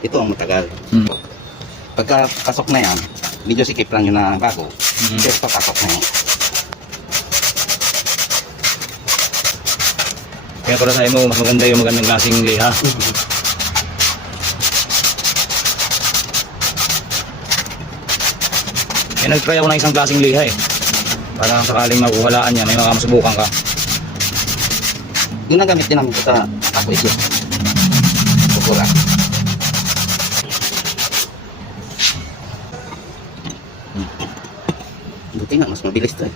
ito ang matagal. Mm. Pagka pasok na yan, medyo sikip lang yun na bago. Pero papasok na yan. Kaya para sa mo, mas maganda yung magandang klaseng liha. Kaya nag-try ako ng isang klaseng liha eh. Para sakaling makuhalaan niya, may mga masubukan ka. Yung nagamit din namin sa ako ito. Pupura. Buti nga, mas mabilis to eh.